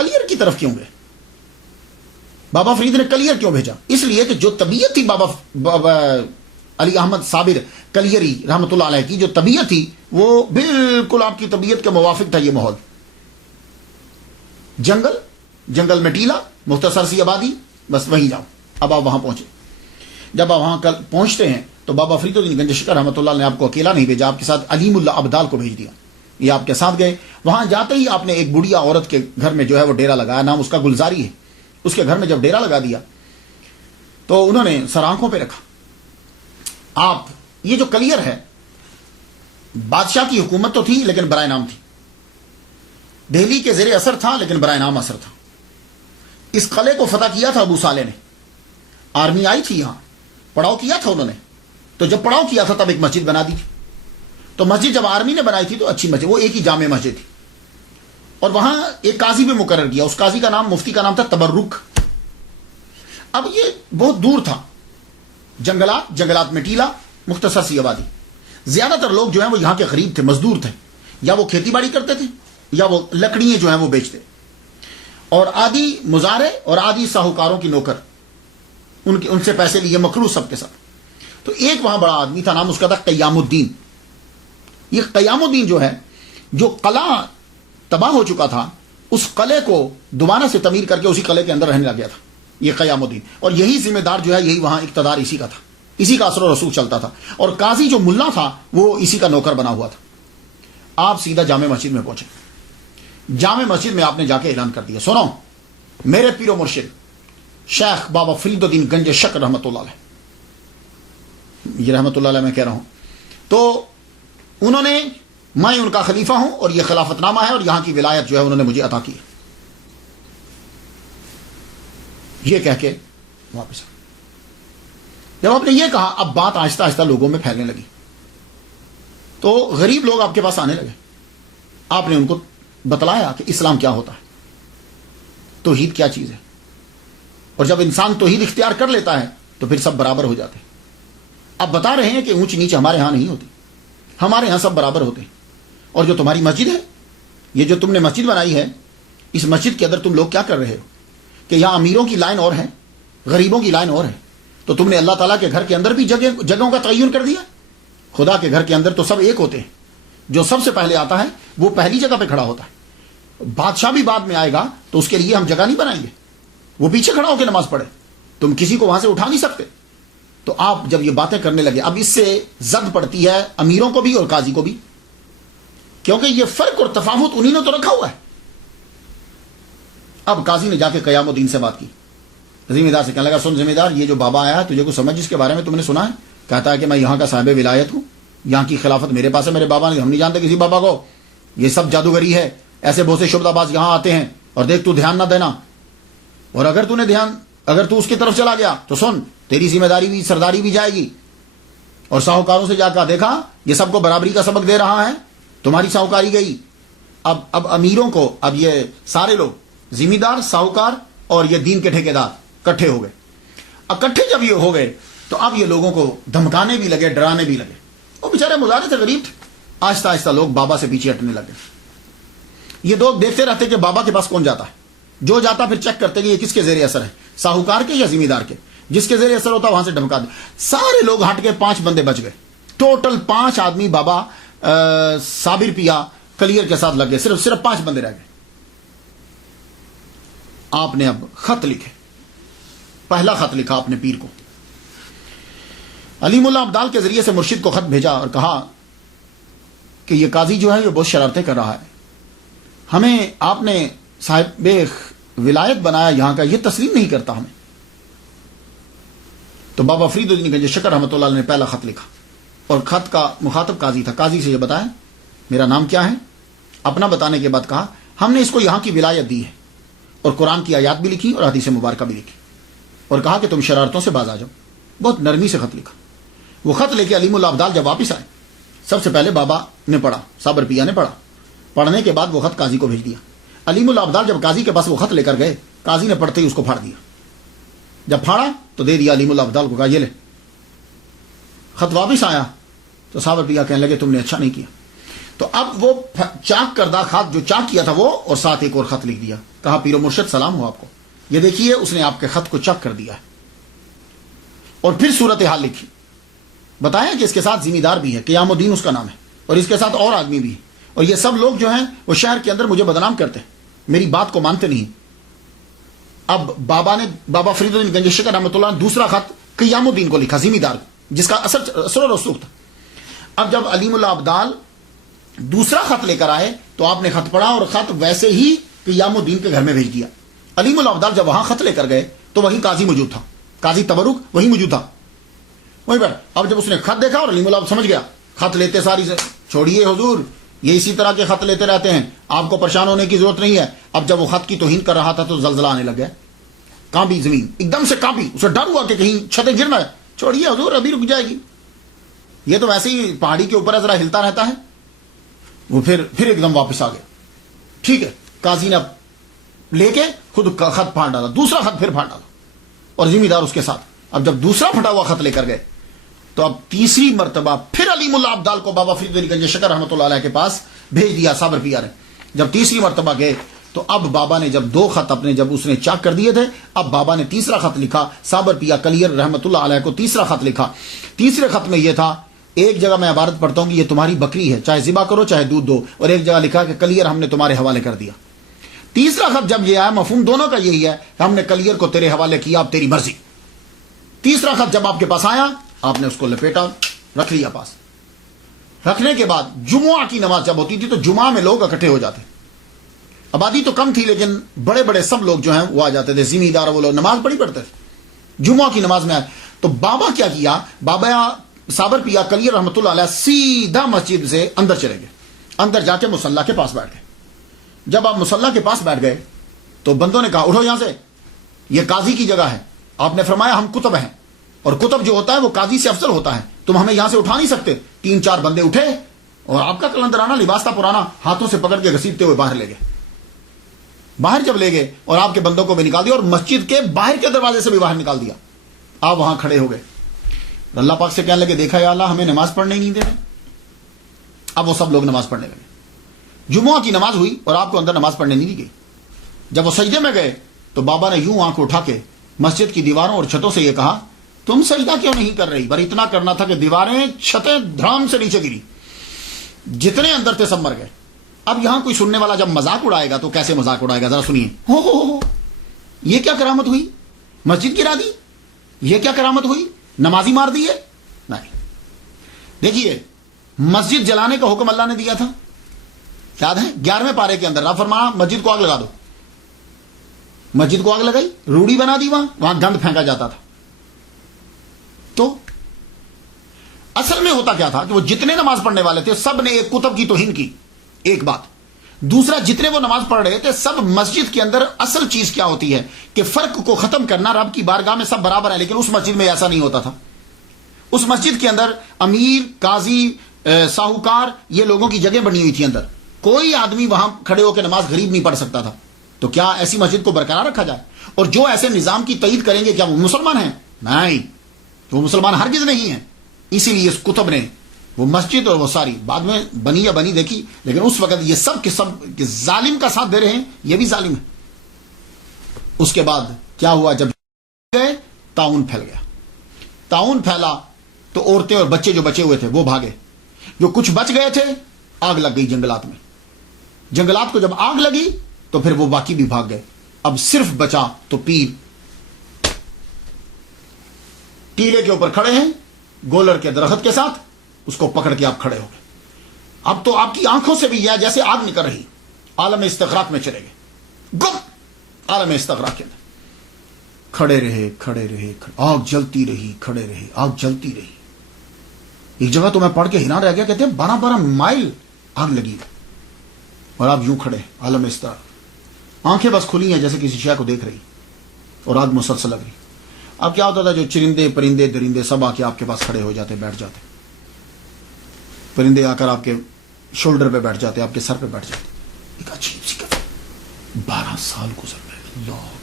Clear کی طرف کیوں گئے؟ بابا فرید نے کلیئر کیوں بھیجا؟ اس لیے کہ جو طبیعت تھی بابا علی احمد صابر کلیری رحمۃ اللہ علیہ کی، جو طبیعت تھی وہ بالکل آپ کی طبیعت کے موافق تھا یہ ماحول. جنگل میں ٹیلا، مختصر سی آبادی، بس وہیں جاؤ. اب آپ وہاں پہنچے. جب آپ وہاں پہنچتے ہیں تو بابا فرید الدین گنج شکر رحمۃ اللہ نے آپ کو اکیلا نہیں بھیجا، آپ کے ساتھ علیم اللہ ابدال کو بھیج دیا. یہ آپ کے ساتھ گئے. وہاں جاتے ہی آپ نے ایک بڑھیا عورت کے گھر میں جو ہے وہ ڈیرا لگایا، نام اس کا گلزاری ہے. اس کے گھر میں جب ڈیرا لگا دیا تو انہوں نے سر آنکھوں پہ رکھا. آپ یہ جو کلیئر ہے، بادشاہ کی حکومت تو تھی لیکن برائے نام تھی، دہلی کے زیر اثر تھا لیکن برائے نام اثر تھا. اس قلعے کو فتح کیا تھا ابو صالح نے. آرمی آئی تھی یہاں، پڑاؤ کیا تھا انہوں نے. تو جب پڑاؤ کیا تھا تب ایک مسجد بنا دی تھی. تو مسجد جب آرمی نے بنائی تھی تو اچھی مسجد، وہ ایک ہی جامع مسجد تھی. اور وہاں ایک قاضی بھی مقرر کیا. اس قاضی کا نام، مفتی کا نام تھا تبرک. اب یہ بہت دور تھا، جنگلات میں ٹیلا، مختصر سی آبادی. زیادہ تر لوگ جو ہیں وہ یہاں کے غریب تھے، مزدور تھے، یا وہ کھیتی باڑی کرتے تھے یا وہ لکڑیاں جو ہیں وہ بیچتے. اور آدھی مزارع اور آدھی ساہوکاروں کی نوکر، ان سے پیسے لیے مقروض سب کے ساتھ. تو ایک وہاں بڑا آدمی تھا، نام اس کا تھا قیام الدین. یہ قیام الدین جو ہے، جو قلعہ تباہ ہو چکا تھا، اس قلعے کو دوبارہ سے تعمیر کر کے اسی قلعے کے اندر رہنے لگ گیا تھا یہ قیام الدین. اور یہی ذمہ دار جو ہے، یہی وہاں اقتدار اسی کا تھا، اسی کا اثر و رسوخ چلتا تھا. اور قاضی جو ملا تھا وہ اسی کا نوکر بنا ہوا تھا. آپ سیدھا جامع مسجد میں پہنچے. جامع مسجد میں آپ نے جا کے اعلان کر دیا، سنو میرے پیر و مرشد شیخ بابا فرید الدین گنج شکر رحمۃ اللہ علیہ، یہ رحمۃ اللہ علیہ میں کہہ رہا ہوں. تو انہوں نے، میں ان کا خلیفہ ہوں اور یہ خلافت نامہ ہے اور یہاں کی ولایت جو ہے انہوں نے مجھے عطا کی. یہ کہہ کے واپس. جب آپ نے یہ کہا، اب بات آہستہ آہستہ لوگوں میں پھیلنے لگی. تو غریب لوگ آپ کے پاس آنے لگے. آپ نے ان کو بتلایا کہ اسلام کیا ہوتا ہے، توحید کیا چیز ہے. اور جب انسان توحید اختیار کر لیتا ہے تو پھر سب برابر ہو جاتے ہیں. اب بتا رہے ہیں کہ اونچ نیچ ہمارے ہاں نہیں ہوتی، ہمارے ہاں سب برابر ہوتے ہیں. اور جو تمہاری مسجد ہے، یہ جو تم نے مسجد بنائی ہے، اس مسجد کے اندر تم لوگ کیا کر رہے ہو کہ یہاں امیروں کی لائن اور ہے، غریبوں کی لائن اور ہے. تو تم نے اللہ تعالیٰ کے گھر کے اندر بھی جگہوں کا تعین کر دیا. خدا کے گھر کے اندر تو سب ایک ہوتے ہیں. جو سب سے پہلے آتا ہے وہ پہلی جگہ پہ کھڑا ہوتا ہے. بادشاہ بھی بعد میں آئے گا تو اس کے لیے ہم جگہ نہیں بنائیں گے، وہ پیچھے کھڑا ہو کے نماز پڑھے. تم کسی کو وہاں سے اٹھا نہیں سکتے. تو آپ جب یہ باتیں کرنے لگے، اب اس سے زد پڑتی ہے امیروں کو بھی اور قاضی کو بھی، کیونکہ یہ فرق اور تفاوت انہی نے تو رکھا ہوا ہے. اب قاضی نے جا کے قیام الدین سے بات کی. ذمہ دار سے کہنے لگا، سن ذمہ دار، یہ جو بابا آیا ہے تجھے کو سمجھ اس کے بارے میں تم نے سنا ہے؟ کہتا ہے کہ میں یہاں کا صاحب ولایت ہوں، یہاں کی خلافت میرے پاس ہے، میرے بابا نے، ہم نہیں جانتے کسی بابا کو، یہ سب جادوگری ہے، ایسے بہت سے شبدہ باز یہاں آتے ہیں. اور دیکھ تو دھیان نہ دینا، اور اگر تو اس کی طرف چلا گیا تو سن، تیری ذمہ داری بھی، سرداری بھی جائے گی. اور ساہوکاروں سے جا کر دیکھا، یہ سب کو برابری کا سبق دے رہا ہے، تمہاری ساہوکاری گئی. اب امیروں کو، اب یہ سارے لوگ ذمہ دار، ساہوکار اور یہ دین کے ٹھیکیدار اکٹھے ہو گئے. اکٹھے جب یہ ہو گئے تو اب یہ لوگوں کو دھمکانے بھی لگے، ڈرانے بھی لگے. وہ بیچارے مزارے تھے، غریب تھے. آہستہ آہستہ لوگ بابا سے پیچھے ہٹنے لگے. یہ لوگ دیکھتے رہتے کہ بابا کے پاس کون جاتا ہے. جو جاتا پھر چیک کرتے کہ یہ کس کے زیر اثر ہے، ساہوکار کے یا ذمہ دار کے. جس کے زیر اثر ہوتا وہاں سے دھمکا دے. سارے لوگ ہٹ کے 5 بندے بچ گئے. ٹوٹل 5 آدمی بابا صابر پیا کلیئر کے ساتھ لگ گئے. صرف 5 بندے رہ گئے. آپ نے اب خط لکھے. پہلا خط لکھا اپنے پیر کو. علیم اللہ ابدال کے ذریعے سے مرشد کو خط بھیجا اور کہا کہ یہ قاضی جو ہے یہ بہت شرارتیں کر رہا ہے، ہمیں آپ نے صاحب ولایت بنایا یہاں کا، یہ تسلیم نہیں کرتا ہمیں. تو بابا فرید الدین گنج شکر رحمۃ اللہ علیہ نے پہلا خط لکھا. اور خط کا مخاطب قاضی تھا. قاضی سے یہ بتایا میرا نام کیا ہے. اپنا بتانے کے بعد کہا ہم نے اس کو یہاں کی ولایت دی ہے، اور قرآن کی آیات بھی لکھی اور حدیث مبارکہ بھی لکھی، اور کہا کہ تم شرارتوں سے باز آ جاؤ. بہت نرمی سے خط لکھا. وہ خط لے کے علیم اللہ ابدال جب واپس آئے، سب سے پہلے بابا نے پڑھا، صابر پیا نے پڑھا. پڑھنے کے بعد وہ خط قاضی کو بھیج دیا. علیم اللہ ابدال جب قاضی کے پاس وہ خط لے کر گئے، قاضی نے پڑھتے ہی اس کو پھاڑ دیا. جب پھاڑا تو دے دیا علیم اللہ ابدال کو، کہا یہ لے. خط واپس آیا تو صابر پیا کہنے لگے تم نے اچھا نہیں کیا. تو اب وہ چاک کردہ خط جو چاک کیا تھا وہ، اور ساتھ ایک اور خط لکھ دیا، کہا پیر و مرشد سلام ہو آپ کو، یہ دیکھیے اس نے آپ کے خط کو چاک کر دیا ہے، اور پھر صورتحال لکھی، بتایا کہ اس کے ساتھ ذمہ دار بھی ہے، قیام الدین اس کا نام ہے، اور اس کے ساتھ اور آدمی بھی ہے، اور یہ سب لوگ جو ہیں وہ شہر کے اندر مجھے بدنام کرتے ہیں، میری بات کو مانتے نہیں۔ اب بابا فرید الدین گنج شکر رحمۃ اللہ نے دوسرا خط قیام الدین کو لکھا، ذمہ دار، جس کا اثر و رسوخ تھا۔ اب جب علیم اللہ ابدال دوسرا خط لے کر آئے تو آپ نے خط پڑھا، اور خط ویسے ہی قیام الدین کے گھر میں بھیج دیا۔ علیم اللہ ابدال جب وہاں خط لے کر گئے تو وہیں قاضی موجود تھا، قاضی تبرک وہیں موجود تھا، وہیں پر۔ اب جب اس نے خط دیکھا اور علیم اللہ سمجھ گیا، خط لیتے ساری سے چھوڑیے حضور، یہ اسی طرح کے خط لیتے رہتے ہیں، آپ کو پریشان ہونے کی ضرورت نہیں ہے۔ اب جب وہ خط کی توہین کر رہا تھا تو زلزلہ آنے لگ گیا، کانپی زمین، ایک دم سے کانپی، اسے ڈر ہوا کہ کہیں چھتیں گرنا ہے، چھوڑیے حضور ابھی رک جائے گی، یہ تو ویسے ہی پہاڑی کے اوپر ذرا ہلتا رہتا ہے۔ وہ پھر ایک دم واپس آ گیا، ٹھیک ہے، قاضی نے اب لے کے خود خط پھاڑ ڈالا، دوسرا خط پھر پھاڑ ڈالا، اور ذمہ دار اس کے ساتھ۔ اب جب دوسرا پھٹا ہوا خط لے کر گئے تو اب تیسری مرتبہ پھر علیم اللہ ابدال کو بابا فرید علی گنج شکر رحمۃ اللہ علیہ کے پاس بھیج دیا صابر پیا نے۔ جب تیسری مرتبہ گئے تو اب بابا نے جب دو خط اپنے جب اس نے چاک کر دیے تھے، اب بابا نے تیسرا خط لکھا، صابر پیا کلیر رحمۃ اللہ علیہ کو تیسرا خط لکھا۔ تیسرے خط میں یہ تھا، ایک جگہ میں عبارت پڑھتا ہوں کہ یہ تمہاری بکری ہے، چاہے ذبح کرو چاہے دودھ دو، اور ایک جگہ لکھا کہ کلیر ہم نے تمہارے حوالے کر دیا۔ تیسرا خط جب یہ آیا، مفہوم دونوں کا یہی ہے کہ ہم نے کلیر کو تیرے حوالے کیا، اب تیری مرضی۔ تیسرا خط جب آپ کے پاس آیا، آپ نے اس کو لپیٹا، رکھ لیا پاس۔ رکھنے کے بعد جمعہ کی نماز جب ہوتی تھی تو جمعہ میں لوگ اکٹھے ہو جاتے، آبادی تو کم تھی لیکن بڑے بڑے سب لوگ جو ہیں وہ آ جاتے تھے، ذمہ دار وہ لوگ نماز پڑھی پڑھتے تھے۔ جمعہ کی نماز میں آئے تو بابا کیا کیا، بابا صابر پیا کلیر رحمۃ اللہ علیہ سیدھا مسجد سے اندر چلے گئے، اندر جا کے مصلی کے پاس بیٹھ گئے۔ جب آپ مصلی کے پاس بیٹھ گئے تو بندوں نے کہا اٹھو یہاں سے، یہ قاضی کی جگہ ہے۔ آپ نے فرمایا ہم کتب ہیں، اور کتب جو ہوتا ہے وہ قاضی سے افضل ہوتا ہے، تم ہمیں یہاں سے اٹھا نہیں سکتے۔ 3-4 بندے اٹھے اور آپ کا کلندرانہ لباس تھا پرانا، ہاتھوں سے پکڑ کے گھسیٹتے ہوئے باہر لے گئے۔ باہر جب لے گئے اور آپ کے بندوں کو بھی نکال دیا، اور مسجد کے باہر کے دروازے سے بھی باہر نکال دیا۔ آپ وہاں کھڑے ہو گئے، اللہ پاک سے کہنے لگے دیکھا یا اللہ ہمیں نماز پڑھنے نہیں دے رہے۔ اب وہ سب لوگ نماز پڑھنے لگے، جمعہ کی نماز ہوئی اور آپ کو اندر نماز پڑھنے نہیں دی گئی۔ جب وہ سجدے میں گئے تو بابا نے یوں آنکھ اٹھا کے مسجد کی دیواروں اور چھتوں سے یہ کہا تم سجدہ کیوں نہیں کر رہی؟ پر اتنا کرنا تھا کہ دیواریں چھتیں دھڑام سے نیچے گری، جتنے اندر تھے سب مر گئے۔ اب یہاں کوئی سننے والا جب مذاق اڑائے گا تو کیسے مذاق اڑائے گا، ذرا سنیے۔ ہو یہ کیا کرامت ہوئی، مسجد گرا دی، یہ کیا کرامت ہوئی، نمازی مار دیے؟ نہیں، دیکھیے مسجد جلانے کا حکم اللہ نے دیا تھا، یاد ہے 11ویں پارے کے اندر، رب فرمایا مسجد کو آگ لگا دو۔ مسجد کو آگ لگائی، روڑی بنا دی، وہاں گند پھینکا جاتا تھا۔ تو اصل میں ہوتا کیا تھا کہ وہ جتنے نماز پڑھنے والے تھے سب نے ایک کتب کی توہین کی، ایک بات۔ دوسرا، جتنے وہ نماز پڑھ رہے تھے سب مسجد کے اندر اصل چیز کیا ہوتی ہے کہ فرق کو ختم کرنا، رب کی بارگاہ میں سب برابر ہیں، لیکن اس مسجد میں ایسا نہیں ہوتا تھا۔ اس مسجد کے اندر امیر، قاضی، ساہوکار، یہ لوگوں کی جگہ بنی ہوئی تھی اندر، کوئی آدمی وہاں کھڑے ہو کے نماز غریب نہیں پڑھ سکتا تھا۔ تو کیا ایسی مسجد کو برقرار رکھا جائے؟ اور جو ایسے نظام کی تائید کریں گے کیا وہ مسلمان ہیں؟ نہیں، وہ مسلمان ہرگز نہیں ہیں۔ اسی لیے اس کتب نے وہ مسجد اور وہ ساری بعد میں بنی یا بنی دیکھی، لیکن اس وقت یہ سب کے سب ظالم کا ساتھ دے رہے ہیں، یہ بھی ظالم ہے۔ اس کے بعد کیا ہوا، جب گئے طاعون پھیل گیا، طاعون پھیلا تو عورتیں اور بچے جو بچے ہوئے تھے وہ بھاگے، جو کچھ بچ گئے تھے آگ لگ گئی جنگلات میں۔ جنگلات کو جب آگ لگی تو پھر وہ باقی بھی بھاگ گئے۔ اب صرف بچا تو پیر ٹیلے کے اوپر کھڑے ہیں گولر کے درخت کے ساتھ، اس کو پکڑ کے آپ کھڑے ہو گئے۔ اب تو آپ کی آنکھوں سے بھی یہ جیسے آگ نکل رہی، عالم استغراق میں چلے گئے، گم عالم استغراق کے اندر کھڑے رہے، آگ جلتی رہی، کھڑے رہے، آگ جلتی رہی۔ ایک جگہ تو میں پڑھ کے حیران رہ گیا، کہتے ہیں 12 مائل آگ لگی اور آپ یوں کھڑے، عالم استغراق، آنکھیں بس کھلی ہیں جیسے کسی شے کو دیکھ رہی، اور آگ مسلسل لگ رہی۔ اب کیا ہوتا تھا، جو چرندے پرندے درندے سب آ کے آپ کے پاس کھڑے ہو جاتے، بیٹھ جاتے، پرندے آ کر آپ کے شولڈر پہ بیٹھ جاتے، آپ کے سر پہ بیٹھ جاتے۔ ایک عجیب سی 12 سال گزر گئے، اللہ